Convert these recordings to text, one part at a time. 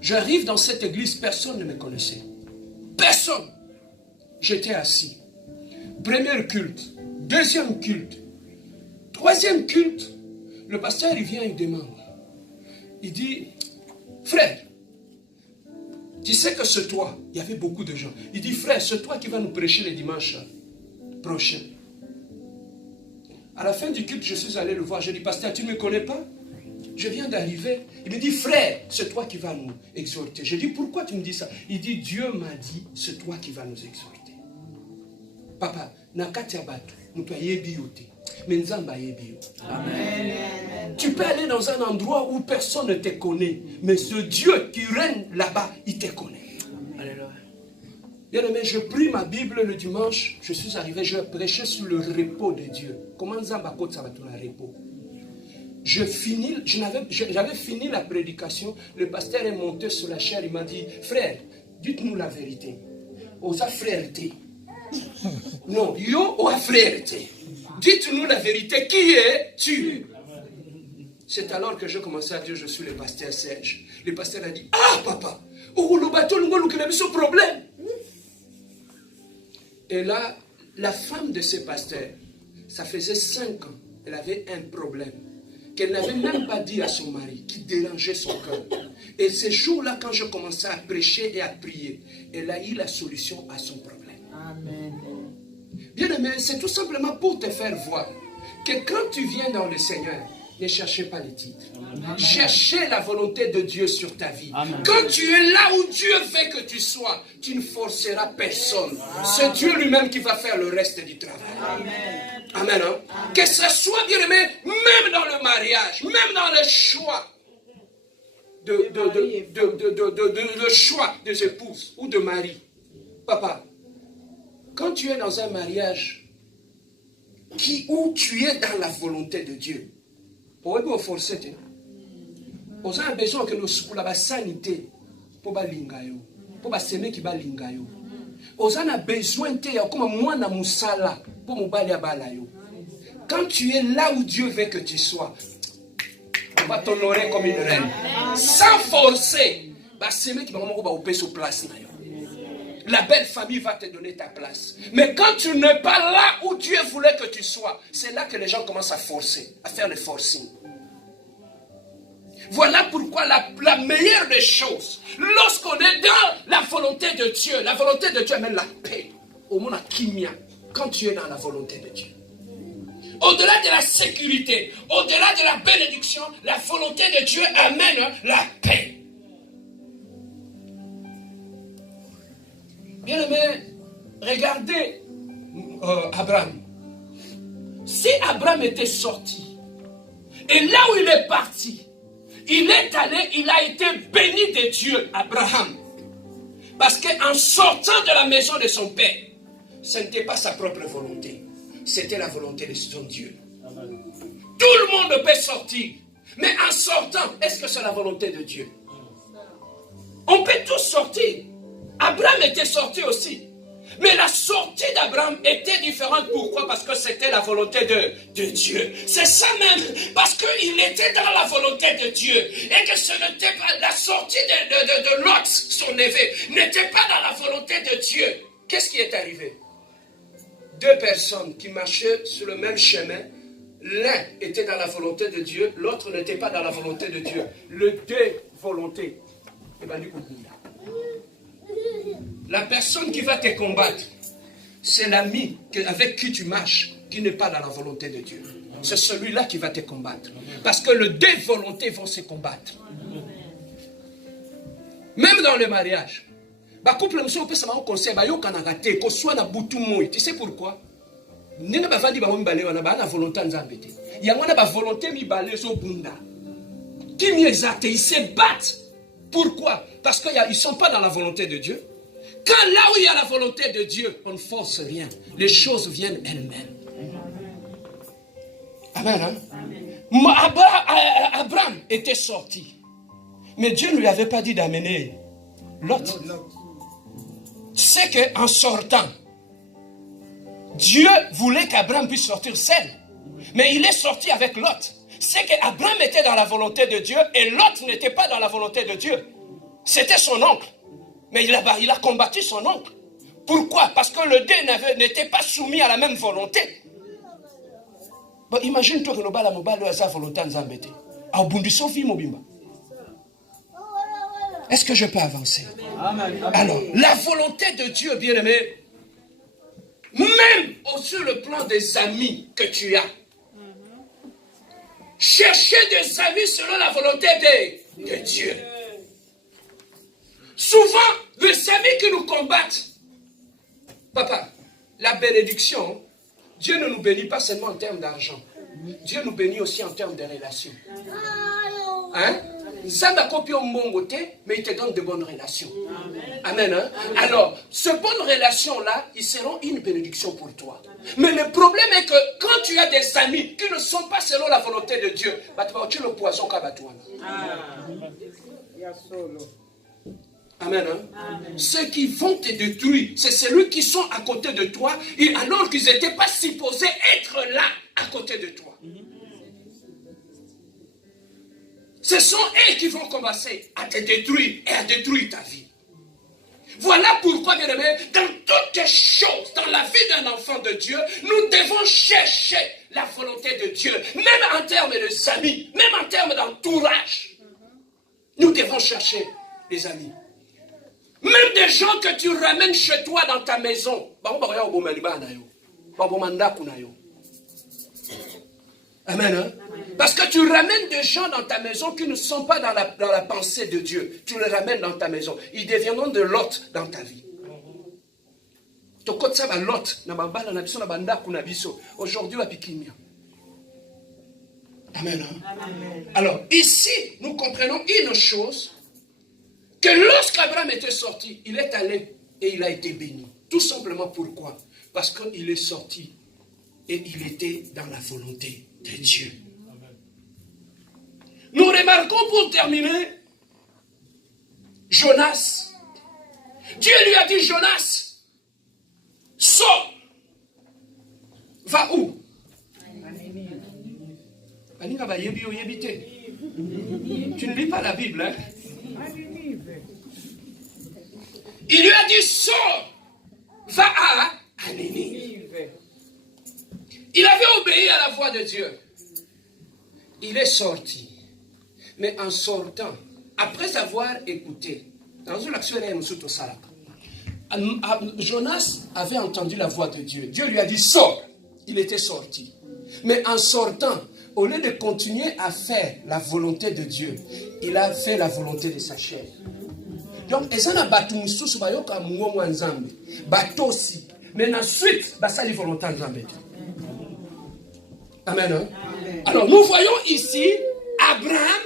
J'arrive dans cette église, personne ne me connaissait. Personne. J'étais assis. Premier culte, deuxième culte, troisième culte. Le pasteur, il vient, il demande. Il dit, frère, tu sais que c'est toi. Il y avait beaucoup de gens. Il dit, frère, c'est toi qui vas nous prêcher le dimanche prochain. À la fin du culte, je suis allé le voir. Je dis, pasteur, tu ne me connais pas? Je viens d'arriver. Il me dit, frère, c'est toi qui vas nous exhorter. Je dis, pourquoi tu me dis ça? Il dit, Dieu m'a dit, c'est toi qui vas nous exhorter. Papa, nakati abatu, mutu ayebi yote, menzamba ayebi yo. Amen. Tu peux aller dans un endroit où personne ne te connaît, mais ce Dieu qui règne là-bas, il te connaît. Alléluia. Bien aimé, je pris ma Bible le dimanche, je suis arrivé, je prêchais sur le repos de Dieu. Comment nzamba kotsa batu na repos? J'avais fini la prédication, le pasteur est monté sur la chaire, il m'a dit, frère, dites-nous la vérité. Osa frèreté. Non, yo ou frèreté. Dites-nous la vérité, qui es-tu? C'est alors que je commençais à dire, je suis le pasteur Serge. Le pasteur a dit, ah papa, oh le bateau, nous avons ce problème. Et là, la femme de ce pasteur, ça faisait 5 ans, elle avait un problème qu'elle n'avait même pas dit à son mari, qui dérangeait son cœur. Et ce jour-là, quand je commençais à prêcher et à prier, elle a eu la solution à son problème. Amen. Bien aimé, c'est tout simplement pour te faire voir que quand tu viens dans le Seigneur, ne cherchez pas les titres. Amen. Cherchez la volonté de Dieu sur ta vie. Amen. Quand tu es là où Dieu veut que tu sois, tu ne forceras personne. C'est Dieu lui-même qui va faire le reste du travail. Amen. Amen. Hein? Amen. Que ce soit, bien aimé, même dans le mariage, même dans le choix le choix des épouses ou de mari. Papa, quand tu es dans un mariage où tu es dans la volonté de Dieu, on va forcer. On a besoin que nous pour la sanité, pour la lingayo, pour la semaine qui va lingayo. On a besoin de comme moi na musala pour mobali abalayo. Quand tu es là où Dieu veut que tu sois, on va t'honorer comme une reine, sans forcer. Bah c'est mec qui va au sur place. La belle famille va te donner ta place. Mais quand tu n'es pas là où Dieu voulait que tu sois, c'est là que les gens commencent à forcer, à faire le forcing. Voilà pourquoi la meilleure des choses, lorsqu'on est dans la volonté de Dieu amène la paix. Au monde à kimia, quand tu es dans la volonté de Dieu. Au-delà de la sécurité, au-delà de la bénédiction, la volonté de Dieu amène la paix. Bien aimé, regardez Abraham. Si Abraham était sorti, et là où il est parti, il est allé, il a été béni de Dieu, Abraham. Parce qu'en sortant de la maison de son père, ce n'était pas sa propre volonté. C'était la volonté de son Dieu. Amen. Tout le monde peut sortir. Mais en sortant, est-ce que c'est la volonté de Dieu? On peut tous sortir. Abraham était sorti aussi. Mais la sortie d'Abraham était différente. Pourquoi? Parce que c'était la volonté de Dieu. C'est ça même. Parce qu'il était dans la volonté de Dieu. Et que ce n'était pas la sortie de Lot, son neveu, n'était pas dans la volonté de Dieu. Qu'est-ce qui est arrivé? 2 personnes qui marchaient sur le même chemin. L'un était dans la volonté de Dieu, l'autre n'était pas dans la volonté de Dieu. Le 2 volontés. La personne qui va te combattre, c'est l'ami avec qui tu marches, qui n'est pas dans la volonté de Dieu. C'est celui-là qui va te combattre. Parce que les 2 volontés vont se combattre. Même dans le mariage. Tu sais pourquoi? Ils se battent. Pourquoi? Parce qu'ils ne sont pas dans la volonté de Dieu. Quand là où il y a la volonté de Dieu, on ne force rien. Les choses viennent elles-mêmes. Amen. Hein? Abraham était sorti. Mais Dieu ne lui avait pas dit d'amener Lot. C'est qu'en sortant, Dieu voulait qu'Abraham puisse sortir seul. Mais il est sorti avec Lot. C'est qu'Abraham était dans la volonté de Dieu et Lot n'était pas dans la volonté de Dieu. C'était son oncle. Mais il a combattu son oncle. Pourquoi? Parce que le dé n'était pas soumis à la même volonté. Bon, imagine-toi que le bala a sa volonté en Zambété. Est-ce que je peux avancer? Amen. Alors, la volonté de Dieu, bien-aimé, même sur le plan des amis que tu as, chercher des amis selon la volonté de Dieu. Souvent, les amis qui nous combattent, papa, la bénédiction, Dieu ne nous bénit pas seulement en termes d'argent. Dieu nous bénit aussi en termes de relations. Hein? Mais il te donne de bonnes relations. Amen. Hein? Alors, ces bonnes relations-là, ils seront une bénédiction pour toi. Mais le problème est que quand tu as des amis qui ne sont pas selon la volonté de Dieu, tu as le poison qu'à toi. Amen. Hein? Amen. Ceux qui vont te détruire, c'est ceux qui sont à côté de toi, alors qu'ils n'étaient pas supposés être là, à côté de toi. Ce sont eux qui vont commencer à te détruire et à détruire ta vie. Voilà pourquoi, bien aimé, dans toutes les choses, dans la vie d'un enfant de Dieu, nous devons chercher la volonté de Dieu, même en termes de amis, même en termes d'entourage. Nous devons chercher les amis. Même des gens que tu ramènes chez toi dans ta maison. Amen. Hein? Parce que tu ramènes des gens dans ta maison qui ne sont pas dans la pensée de Dieu. Tu les ramènes dans ta maison. Ils deviendront de Lot dans ta vie. Aujourd'hui, Amen. Hein? Amen. Alors, ici, nous comprenons une chose, que lorsqu'Abraham était sorti, il est allé et il a été béni. Tout simplement pourquoi? Parce qu'il est sorti et il était dans la volonté de Dieu. Amen. Nous remarquons pour terminer, Jonas. Dieu lui a dit, Jonas, sors. Va où? Tu ne lis pas la Bible, hein? Il lui a dit, sors, va à Ninive. Il avait obéi à la voix de Dieu. Il est sorti. Mais en sortant, après avoir écouté, Jonas avait entendu la voix de Dieu. Dieu lui a dit, sors. Il était sorti. Mais en sortant, au lieu de continuer à faire la volonté de Dieu, il a fait la volonté de sa chair. Donc, ils ont battu Moussous, Bayoka, Mouomou, Nzambe. Bateau aussi. Mais ensuite, ça les volontés Nzambe. Amen. Hein? Amen. Alors, nous voyons ici, Abraham,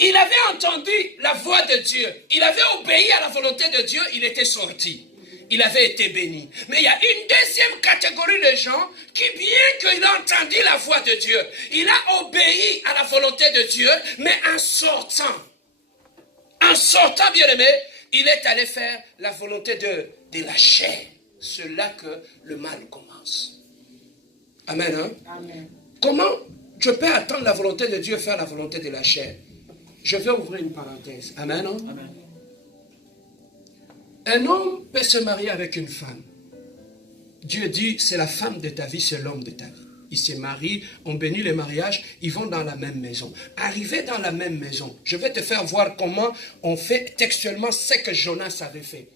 il avait entendu la voix de Dieu. Il avait obéi à la volonté de Dieu, il était sorti. Il avait été béni. Mais il y a une deuxième catégorie de gens qui, bien qu'il ait entendu la voix de Dieu, il a obéi à la volonté de Dieu, mais en sortant, bien aimé, il est allé faire la volonté de la chair. C'est là que le mal commence. Amen. Hein? Amen. Comment je peux attendre la volonté de Dieu faire la volonté de la chair? Je vais ouvrir une parenthèse. Amen. Hein? Amen. Un homme peut se marier avec une femme. Dieu dit, c'est la femme de ta vie, c'est l'homme de ta vie. Ils se marient, on bénit le mariage, ils vont dans la même maison. Arrivés dans la même maison, je vais te faire voir comment on fait textuellement ce que Jonas avait fait.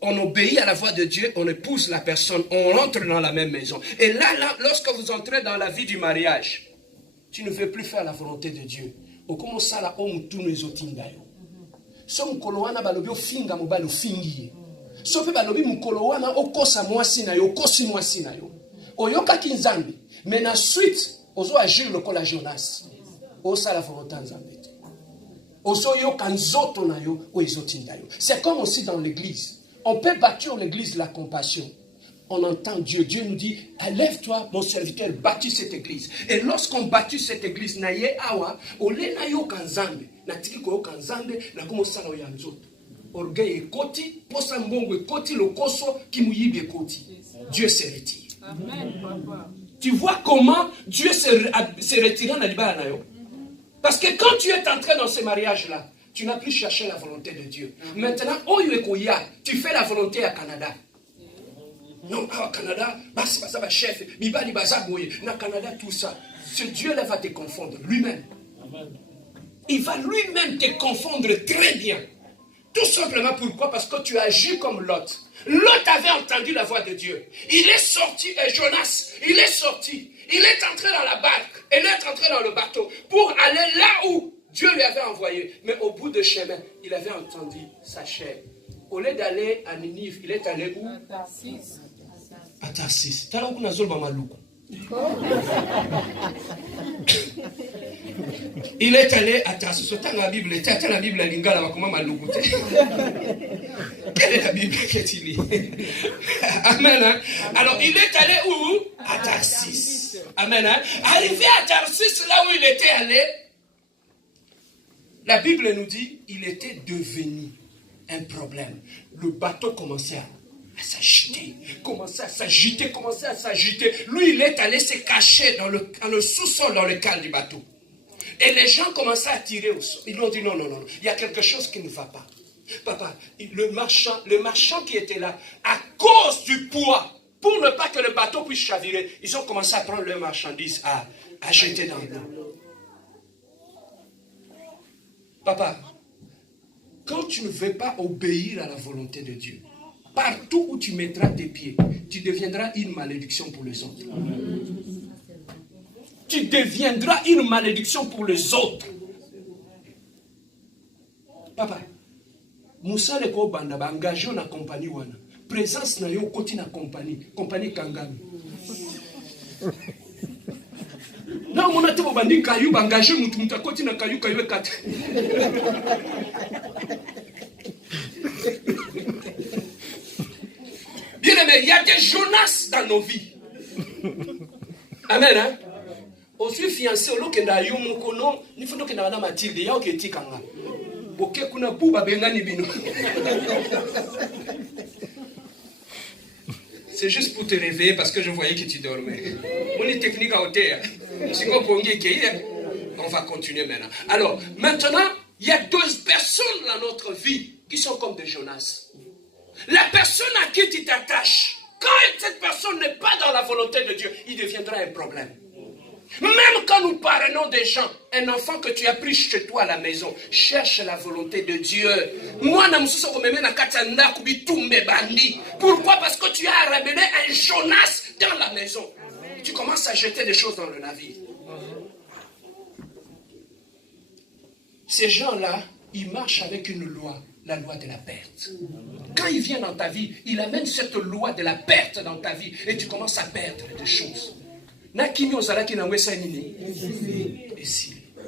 On obéit à la voix de Dieu, on épouse la personne, on entre dans la même maison. Et là, lorsque vous entrez dans la vie du mariage, tu ne veux plus faire la volonté de Dieu. On commence à la homme tous les autres. So mukolowana balobi ofinga mobali ofingi. So pe balobi mukolowana okosa mwasi na yo, okosi mwasi na yo. Oyoka kinzambi, mais na suite ozo agir le kola Jonas. Osa la volonté nzambe. Ozo yoka nzoto na yo o ezotinda yo. C'est comme aussi dans l'église. On peut bâtir l'église de la compassion. On entend Dieu. Dieu nous dit, lève-toi, mon serviteur, bâtis cette église. Et lorsqu'on bâtit cette église, naye awa, ole na yo kanzambe. Natiki ko kanzambe na komo sala ya nzoto. Orgueil ekoti, posa mbongo ekoti, lokoso kimuyibi ekoti. Dieu se retire. Amen, papa. Tu vois comment Dieu se retire dans l'ibala na yo? Parce que quand tu es entré dans ce mariage-là, tu n'as plus cherché la volonté de Dieu. Maintenant, tu fais la volonté à Canada. Non, au Canada, chef, na Canada, tout ça. Ce Dieu-là va te confondre, lui-même. Il va lui-même te confondre très bien. Tout simplement pourquoi? Parce que tu agis comme Lot. Lot avait entendu la voix de Dieu. Il est sorti, Jonas, il est sorti. Il est entré dans la barque. Il est entré dans le bateau pour aller là où Dieu lui avait envoyé. Mais au bout de chemin, il avait entendu sa chair. Au lieu d'aller à Ninive, il est allé où? À Tarsis. Il est allé à Tarsis. La Bible était la Bible lingala comment maloukou. Quelle est la Bible qu'il lit? Amen. Hein? Alors il est allé où? À Tarsis. Amen. Hein? Arrivé à Tarsis, là où il était allé, la Bible nous dit il était devenu un problème. Le bateau commençait à s'agiter, commençait à s'agiter. Lui, il est allé se cacher dans le sous-sol, dans le cale du bateau. Et les gens commençaient à tirer au sol. Ils lui ont dit non, il y a quelque chose qui ne va pas. Papa, le marchand qui était là, à cause du poids, pour ne pas que le bateau puisse chavirer, ils ont commencé à prendre leurs marchandises, à jeter dans l'eau. Papa, quand tu ne veux pas obéir à la volonté de Dieu, partout où tu mettras tes pieds, tu deviendras une malédiction pour les autres. Tu deviendras une malédiction pour les autres. Papa, Moussa le Kobanda ba engagé na compagnie wana. Présence na yo koti na compagnie Kangami. Non, mon ate bandi kayu ba engagé mutu koti na kayu ekate. Bien aimé, il y a des Jonas dans nos vies. Amen. Hein? On suis fiancé au lot que na yo mokono, ni fondo que na Mathilde, ya oketi kanga. Boke kuna buba bengani bino. C'est juste pour te réveiller parce que je voyais que tu dormais. On est technique à hauteur. On va continuer maintenant. Alors, maintenant, il y a deux personnes dans notre vie qui sont comme des Jonas. La personne à qui tu t'attaches, quand cette personne n'est pas dans la volonté de Dieu, il deviendra un problème. Même quand nous parlons des gens, un enfant que tu as pris chez toi à la maison, cherche la volonté de Dieu. Pourquoi? Parce que tu as ramené un Jonas dans la maison. Tu commences à jeter des choses dans le navire. Ces gens-là, ils marchent avec une loi, la loi de la perte. Quand il vient dans ta vie, il amène cette loi de la perte dans ta vie et tu commences à perdre des choses. Il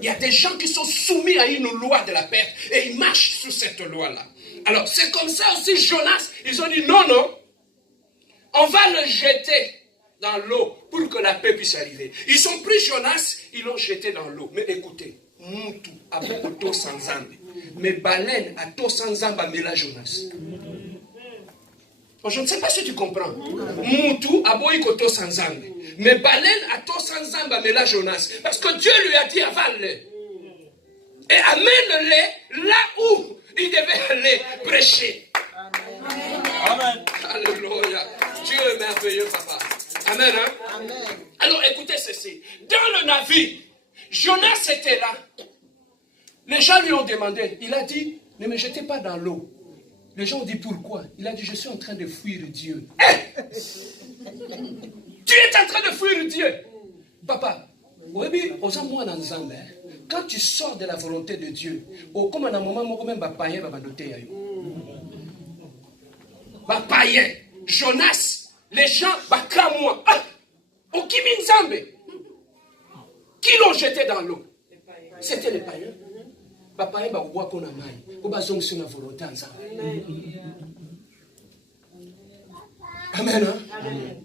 y a des gens qui sont soumis à une loi de la perte et ils marchent sous cette loi-là. Alors c'est comme ça aussi Jonas, ils ont dit non, on va le jeter dans l'eau pour que la paix puisse arriver. Ils ont pris Jonas, ils l'ont jeté dans l'eau. Mais écoutez, Moutou a beaucoup sans zambe. Mais baleine a tout sans zambe mais la Jonas. Je ne sais pas si tu comprends. Moutou a beaucoup sans zambe. Mais baleine a tout sans zambe mais la Jonas. Parce que Dieu lui a dit avale-le. Et amène-le là où il devait aller prêcher. Amen. Alléluia. Dieu est merveilleux, papa. Amen. Hein? Amen. Alors écoutez ceci. Dans le navire, Jonas était là. Les gens lui ont demandé. Il a dit, ne me jetez pas dans l'eau. Les gens ont dit pourquoi? Il a dit, je suis en train de fuir Dieu. Tu es en train de fuir Dieu. Papa, quand tu sors de la volonté de Dieu, comme à un moment, même païen va doter. Païen, Jonas, les gens, moi. Au Kiminzambe, qui l'ont jeté dans l'eau? C'était les païens. Païen va voir qu'on a mal. On va sur la volonté ensemble. Amen. Hein?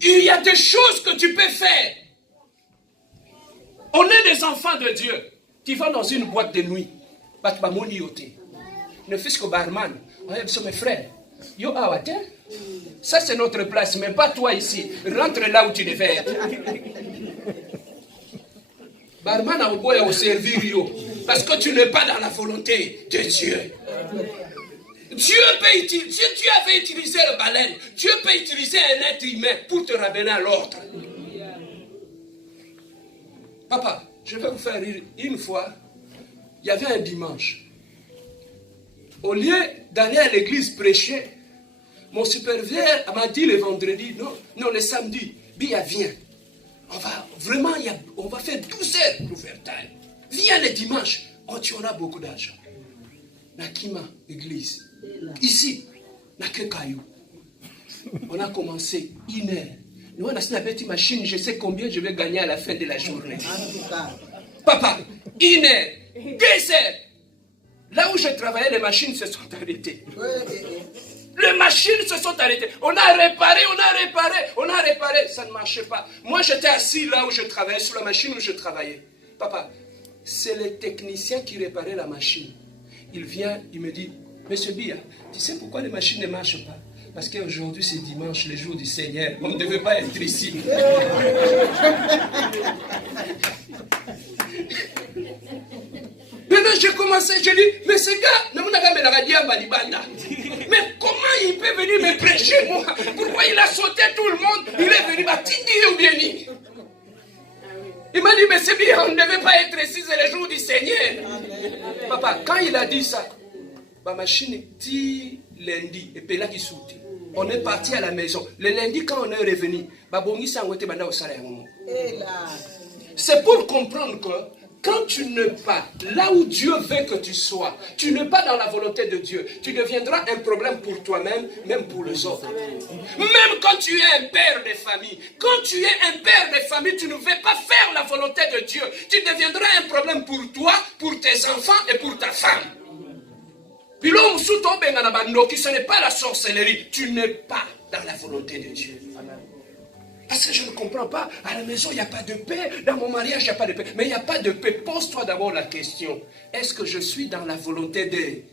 Il y a des choses que tu peux faire. On est des enfants de Dieu. Tu vas dans une boîte de nuit. Ne fais que barman. Ce mes frères. Yo awate. Ça c'est notre place, mais pas toi ici. Rentre là où tu devais être. Barman a au servir yo. Parce que tu n'es pas dans la volonté de Dieu. Dieu avait utilisé le baleine. Dieu peut utiliser un être humain pour te ramener à l'ordre. Papa, je vais vous faire rire. Une fois, il y avait un dimanche. Au lieu d'aller à l'église prêcher, mon superviseur m'a dit le vendredi, non, le samedi, Bia, viens. On va faire 12 heures pour faire time. Viens le dimanche, tu auras beaucoup d'argent. Nakima, église. Ici, Nakekayou. On a commencé 1 heure. Nous, on a une petite machine, je sais combien je vais gagner à la fin de la journée. Papa, 1 heure, 2 heures. Là où je travaillais, les machines se sont arrêtées. Les machines se sont arrêtées. On a réparé. Ça ne marchait pas. Moi, j'étais assis là où je travaillais, sur la machine où je travaillais. Papa, c'est le technicien qui réparait la machine. Il vient, il me dit, Monsieur Bia, tu sais pourquoi les machines ne marchent pas? Parce qu'aujourd'hui, c'est dimanche, le jour du Seigneur. On ne devait pas être ici. Maintenant, j'ai commencé, j'ai dit, mais ce gars, mais comment il peut venir me prêcher, moi? Pourquoi il a sauté tout le monde? Il est venu, ou bien. Il m'a dit, mais c'est bien, on ne devait pas être ici, c'est le jour du Seigneur. Papa, quand il a dit ça, ma machine dit lundi, et puis là qui saute. On est parti à la maison. Le lundi, quand on est revenu, c'est pour comprendre que quand tu n'es pas là où Dieu veut que tu sois, tu n'es pas dans la volonté de Dieu, tu deviendras un problème pour toi-même, même pour les autres. Même quand tu es un père de famille, tu ne veux pas faire la volonté de Dieu, tu deviendras un problème pour toi, pour tes enfants et pour ta femme. Ce n'est pas la sorcellerie, tu n'es pas dans la volonté de Dieu. Parce que je ne comprends pas, à la maison il n'y a pas de paix, dans mon mariage il n'y a pas de paix, mais il n'y a pas de paix. Pose-toi d'abord la question, est-ce que je suis dans la volonté de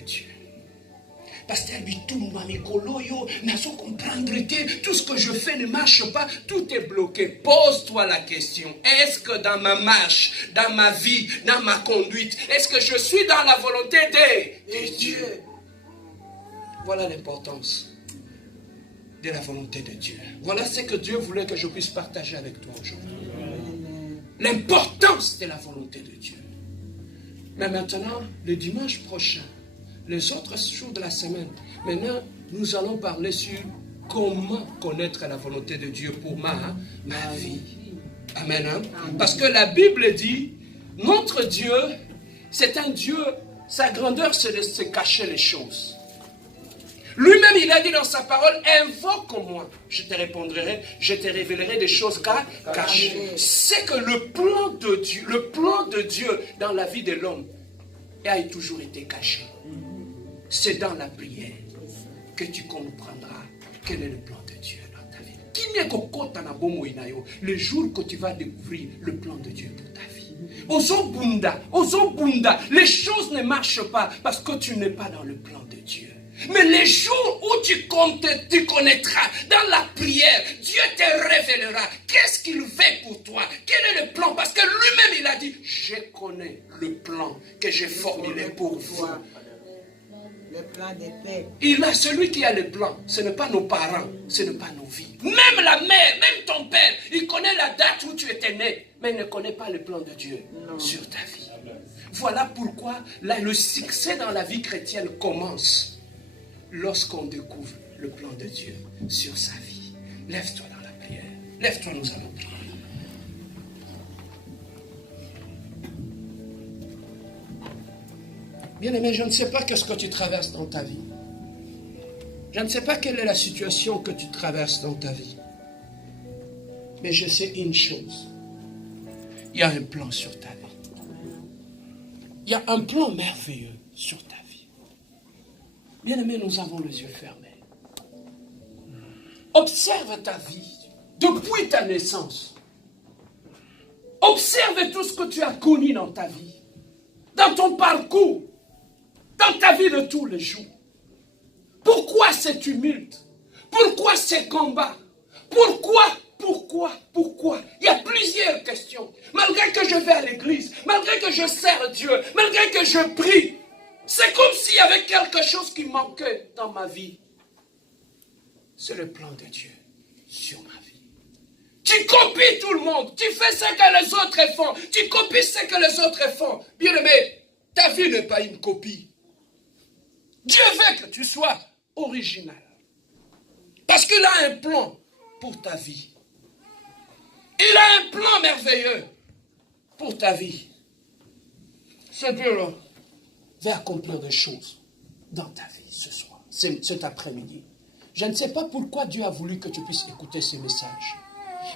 Dieu? Pasteur Bitou, Mamikoloyo, n'a pas comprendre que tout ce que je fais ne marche pas, tout est bloqué. Pose-toi la question, est-ce que dans ma marche, dans ma vie, dans ma conduite, est-ce que je suis dans la volonté de Dieu? Voilà l'importance de la volonté de Dieu. Voilà ce que Dieu voulait que je puisse partager avec toi aujourd'hui. L'importance de la volonté de Dieu. Mais maintenant, le dimanche prochain, les autres jours de la semaine, maintenant, nous allons parler sur comment connaître la volonté de Dieu pour ma vie. Amen. Hein? Parce que la Bible dit, notre Dieu, c'est un Dieu, sa grandeur, c'est de se cacher les choses. Lui-même, il a dit dans sa parole, invoque-moi, je te répondrai, je te révélerai des choses cachées. C'est que le plan de Dieu dans la vie de l'homme a toujours été caché. C'est dans la prière que tu comprendras quel est le plan de Dieu dans ta vie. Le jour que tu vas découvrir le plan de Dieu pour ta vie. Ozobunda, les choses ne marchent pas parce que tu n'es pas dans le plan de Dieu. Mais les jours où tu connaîtras dans la prière, Dieu te révélera qu'est-ce qu'il veut pour toi, quel est le plan, parce que lui-même il a dit, je connais le plan que j'ai formulé pour vous. Le plan de paix. Il a celui qui a le plan, ce n'est pas nos parents, ce n'est pas nos vies. Même la mère, même ton père, il connaît la date où tu étais né, mais il ne connaît pas le plan de Dieu sur ta vie. Voilà pourquoi là, le succès dans la vie chrétienne commence lorsqu'on découvre le plan de Dieu sur sa vie. Lève-toi dans la prière. Lève-toi, nous allons prier. Bien-aimé, je ne sais pas qu'est-ce que tu traverses dans ta vie. Je ne sais pas quelle est la situation que tu traverses dans ta vie. Mais je sais une chose. Il y a un plan sur ta vie. Il y a un plan merveilleux sur ta vie. Bien-aimé, nous avons les yeux fermés. Observe ta vie depuis ta naissance. Observe tout ce que tu as connu dans ta vie, dans ton parcours, dans ta vie de tous les jours. Pourquoi ces tumultes? Pourquoi ces combats? Pourquoi? Il y a plusieurs questions. malgré que je vais à l'église, malgré que je sers Dieu, malgré que je prie, c'est comme s'il y avait quelque chose qui manquait dans ma vie. C'est le plan de Dieu sur ma vie. Tu copies tout le monde, tu fais ce que les autres font, tu copies ce que les autres font. Bien aimé, ta vie n'est pas une copie. Dieu veut que tu sois original. Parce qu'il a un plan pour ta vie. Il a un plan merveilleux pour ta vie. Ce Dieu-là va accomplir des choses dans ta vie ce soir, cet après-midi. Je ne sais pas pourquoi Dieu a voulu que tu puisses écouter ce message.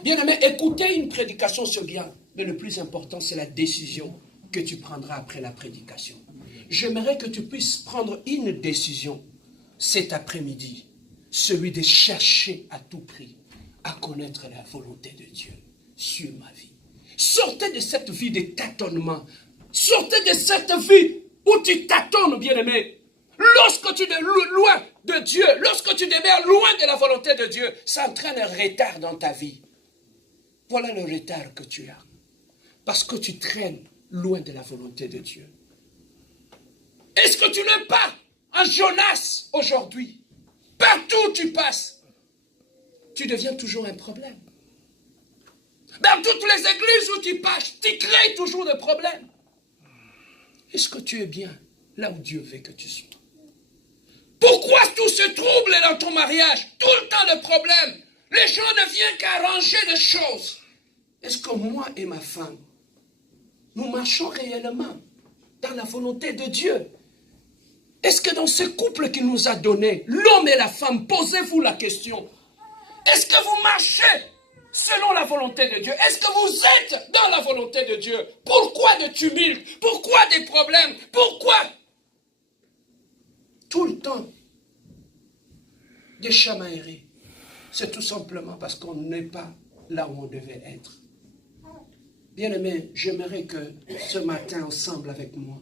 Bien aimé, écouter une prédication c'est bien, mais le plus important c'est la décision que tu prendras après la prédication. J'aimerais que tu puisses prendre une décision cet après-midi, celui de chercher à tout prix à connaître la volonté de Dieu sur ma vie. Sortez de cette vie de tâtonnement. Sortez de cette vie où tu tâtonnes, bien-aimé. Lorsque tu es loin de Dieu, lorsque tu demeures loin de la volonté de Dieu, ça entraîne un retard dans ta vie. Voilà le retard que tu as. Parce que tu traînes loin de la volonté de Dieu. Est-ce que tu n'es pas un Jonas aujourd'hui? Partout où tu passes, tu deviens toujours un problème. Dans toutes les églises où tu passes, tu crées toujours des problèmes. Est-ce que tu es bien là où Dieu veut que tu sois? Pourquoi tout se trouble dans ton mariage? Tout le temps de problèmes. Les gens ne viennent qu'arranger les choses. Est-ce que moi et ma femme, nous marchons réellement dans la volonté de Dieu? Est-ce que dans ce couple qu'il nous a donné, l'homme et la femme, posez-vous la question. Est-ce que vous marchez selon la volonté de Dieu? Est-ce que vous êtes dans la volonté de Dieu? Pourquoi de tumulte? Pourquoi des problèmes? Pourquoi tout le temps des chamailleries? C'est tout simplement parce qu'on n'est pas là où on devait être. Bien-aimés, j'aimerais que ce matin, ensemble avec moi,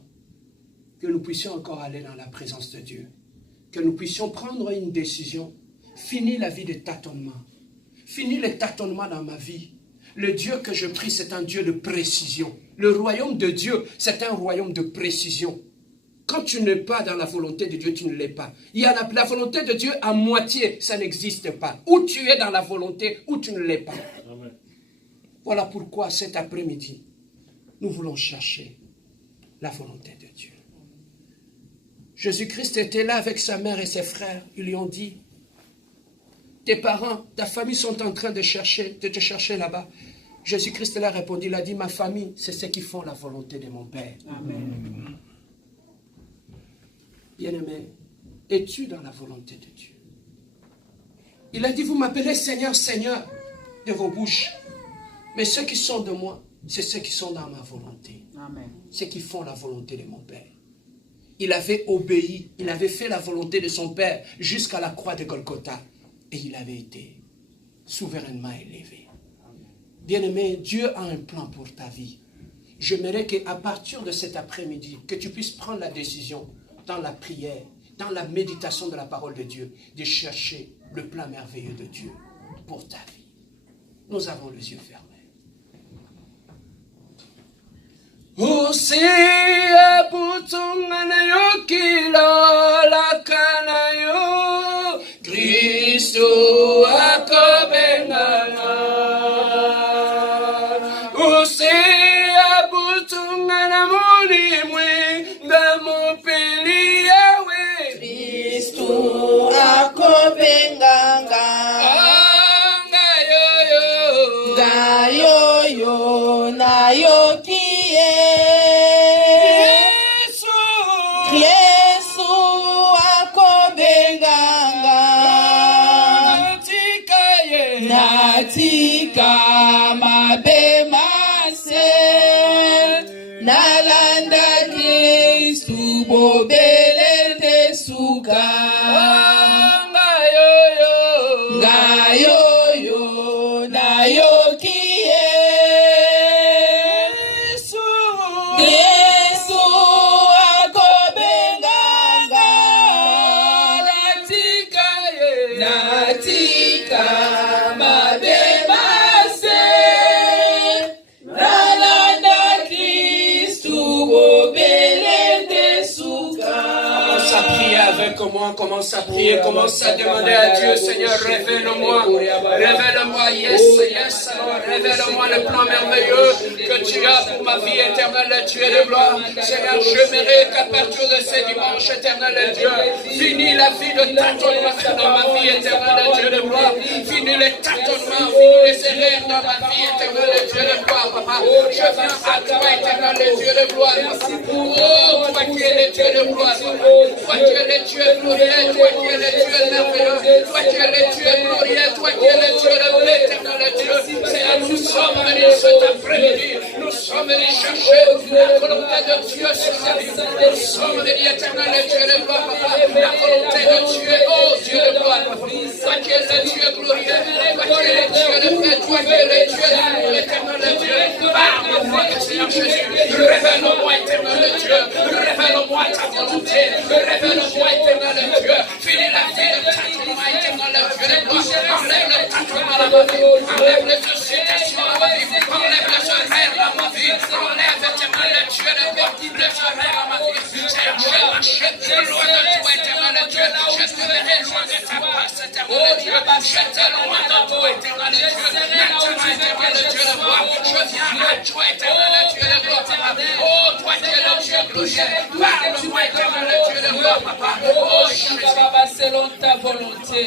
que nous puissions encore aller dans la présence de Dieu, que nous puissions prendre une décision, finir la vie de tâtonnement, finir les tâtonnements dans ma vie. Le Dieu que je prie, c'est un Dieu de précision. Le royaume de Dieu, c'est un royaume de précision. Quand tu n'es pas dans la volonté de Dieu, tu ne l'es pas. Il y a la volonté de Dieu à moitié, ça n'existe pas. Ou tu es dans la volonté, ou tu ne l'es pas. Amen. Voilà pourquoi cet après-midi, nous voulons chercher la volonté de Dieu. Jésus-Christ était là avec sa mère et ses frères. Ils lui ont dit, tes parents, ta famille sont en train de te chercher là-bas. Jésus-Christ leur a répondu, il a dit, ma famille, c'est ceux qui font la volonté de mon Père. Amen. Bien-aimé, es-tu dans la volonté de Dieu? Il a dit, vous m'appelez Seigneur, Seigneur, de vos bouches. Mais ceux qui sont de moi, c'est ceux qui sont dans ma volonté. Amen. Ceux qui font la volonté de mon Père. Il avait obéi, il avait fait la volonté de son Père jusqu'à la croix de Golgotha. Et il avait été souverainement élevé. Bien-aimé, Dieu a un plan pour ta vie. J'aimerais qu'à partir de cet après-midi, que tu puisses prendre la décision dans la prière, dans la méditation de la parole de Dieu, de chercher le plan merveilleux de Dieu pour ta vie. Nous avons les yeux fermés. Usia putungana yo kila lakana yo Kristo akobengana. Usia putungana mulimwe ngamupeli yawe Kristo akobenganga. Ngayoyo nayoki. Natika mabemase nalanda Kristu bobele tesuka ngayoyo nayoki Yesu akobenganga natika la avec moi, commence à prier, commence à demander à Dieu, Seigneur, révèle-moi, révèle-moi, yes, yes, alors révèle-moi le plan merveilleux que tu as pour ma vie éternelle, Dieu de gloire. Seigneur, je mérite qu'à partir de ce dimanche éternel, Dieu, finis la vie de tâtonnement dans ma vie éternelle, Dieu de gloire. Finis les tâtonnements, finis les erreurs dans ma vie éternelle, Dieu de gloire, papa. Je viens à toi, éternel, Dieu de gloire, papa. Oh, toi qui es le Dieu de gloire, toi qui es le Dieu glorieux, toi qui es le Dieu merveilleux, toi qui es le Dieu glorieux, toi qui es le Dieu de l'éternel Dieu. Seigneur, nous sommes venus cet après-midi, nous sommes venus chercher la volonté de Dieu sur la vie. Nous sommes venus, éternel Dieu de gloire, papa, la volonté de Dieu, oh Dieu de gloire, papa. Toi qui es le Dieu glorieux, toi qui es le Dieu de paix, toi qui es le Dieu d'amour, éternel Dieu. Par ma foi, Seigneur Jésus, révèle-moi, éternel Dieu, révèle-moi ta volonté, révèle-moi, éternel Dieu. Finis la vie de tâtonnement, éternel Dieu de gloire. Enlève le tâtonnement à ma vie, enlève les hésitations à ma vie, enlève les erreurs à ma vie, enlève, éternel Dieu de gloire, les erreurs à ma vie. Seigneur, je m'achète loin de toi, éternel Dieu. Je te verrai loin de ta face, éternel Dieu. Je te loin de toi, éternel Dieu. Maintenant, éternel Dieu de gloire, je viens à toi, éternel Dieu de gloire, papa. Oh, toi qui es le Dieu glorieux, parle-moi, éternel Dieu de gloire, papa. Oh, Jésus, selon ta volonté.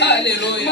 Alléluia.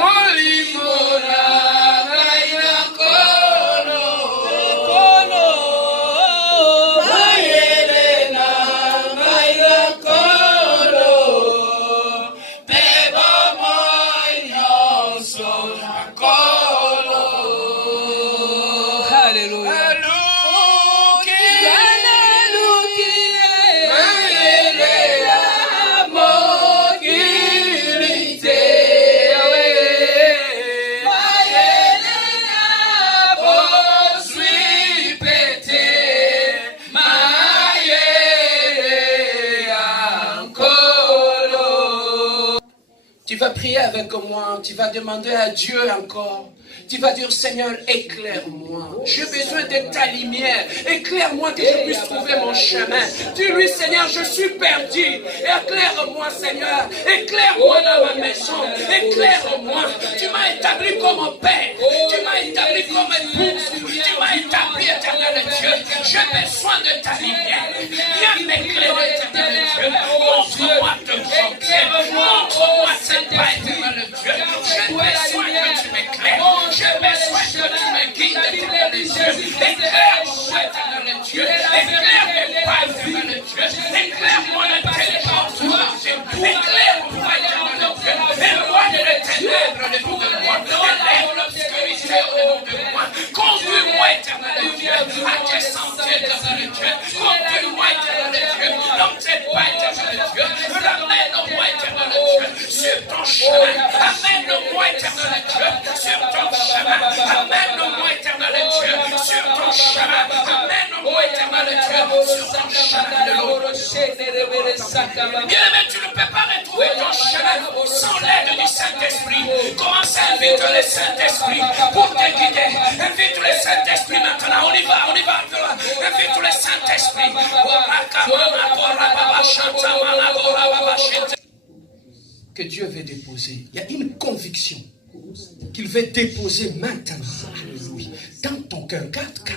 Tu vas prier avec moi, tu vas demander à Dieu encore. Tu vas dire, Seigneur, éclaire-moi. J'ai besoin de ta lumière. Éclaire-moi que je puisse trouver mon chemin. Dis-lui, Seigneur, je suis perdu. Éclaire-moi, Seigneur. Éclaire-moi dans ma maison. Éclaire-moi. Tu m'as établi comme un père. Tu m'as établi comme épouse. Tu m'as établi, éternel Dieu. J'ai besoin de ta lumière. Viens m'éclairer, éternel Dieu. Montre-moi ton volonté. Montre-moi cette paix, éternel Dieu. J'ai besoin que tu m'éclaires. J'ai besoin que tu me guides, éternel Dieu. Éclaire-moi, éternel Dieu. Éclaire mes pas, éternel Dieu. Éclaire mon intelligence, éclaire-moi, éternel Dieu. Éloigne les ténèbres devant de moi. Enlève l'obscurité au-dedans de moi. Conduis-moi, éternel Dieu, à tes sentiers, éternel Dieu. Conduis-moi, éternel Dieu, dans tes pas, éternel Dieu. Ramène-moi, éternel Dieu, sur ton chemin. Amène-moi, éternel Dieu, sur ton chemin. Amène-moi, éternel Dieu, sur ton chemin. Amène-moi, éternel Dieu, sur ton chemin de l'eau. Bien-aimé, tu ne peux pas retrouver ton chemin sans l'aide du Saint-Esprit. Commence à inviter le Saint-Esprit pour te guider. Invite le Saint-Esprit maintenant. On y va. Invite le Saint-Esprit. Que Dieu veut déposer. Il y a une conviction qu'il veut déposer maintenant. Alléluia. Dans ton cœur.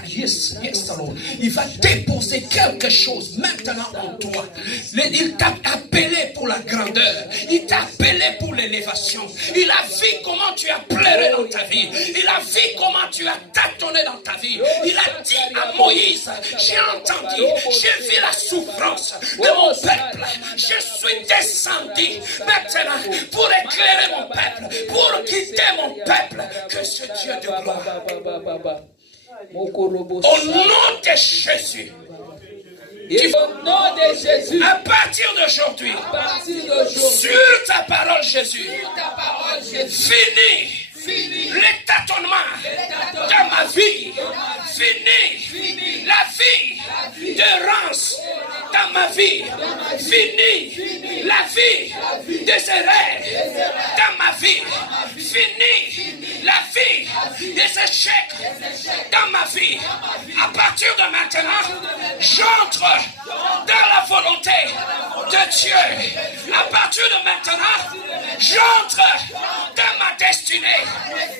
Yes, alors. Il va déposer quelque chose maintenant en toi. Il t'a appelé pour la grandeur. Il t'a appelé pour l'élévation. Il a vu comment tu as pleuré dans ta vie. Il a vu comment tu as tâtonné dans ta vie. Il a dit à Moïse, j'ai entendu, j'ai vu la souffrance de mon peuple. Je suis descendu maintenant pour éclairer mon peuple, pour guider mon peuple. Que ce Dieu de gloire. Au nom de Jésus. Au nom de Jésus. À partir d'aujourd'hui, sur ta parole Jésus, fini les tâtonnements dans ma vie. Fini la vie d'errance dans ma vie. Fini la vie des erreurs dans ma vie. Fini la vie des échecs dans ma vie. À partir de maintenant, j'entre dans la volonté de Dieu. À partir de maintenant, j'entre dans ma destinée.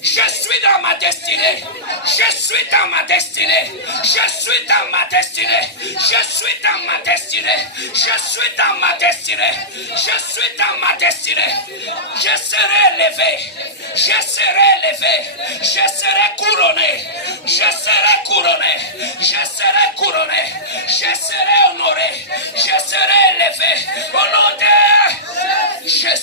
Je suis dans ma destinée. Je suis dans ma destinée. Je suis dans ma destinée. Je suis dans ma destinée. Je suis dans ma destinée. Je suis dans ma destinée. Je serai levé. Je serai levé. Je serai couronné. Je serai couronné. Je serai couronné. Je serai honoré. Je serai élevé. Au nom de Jésus.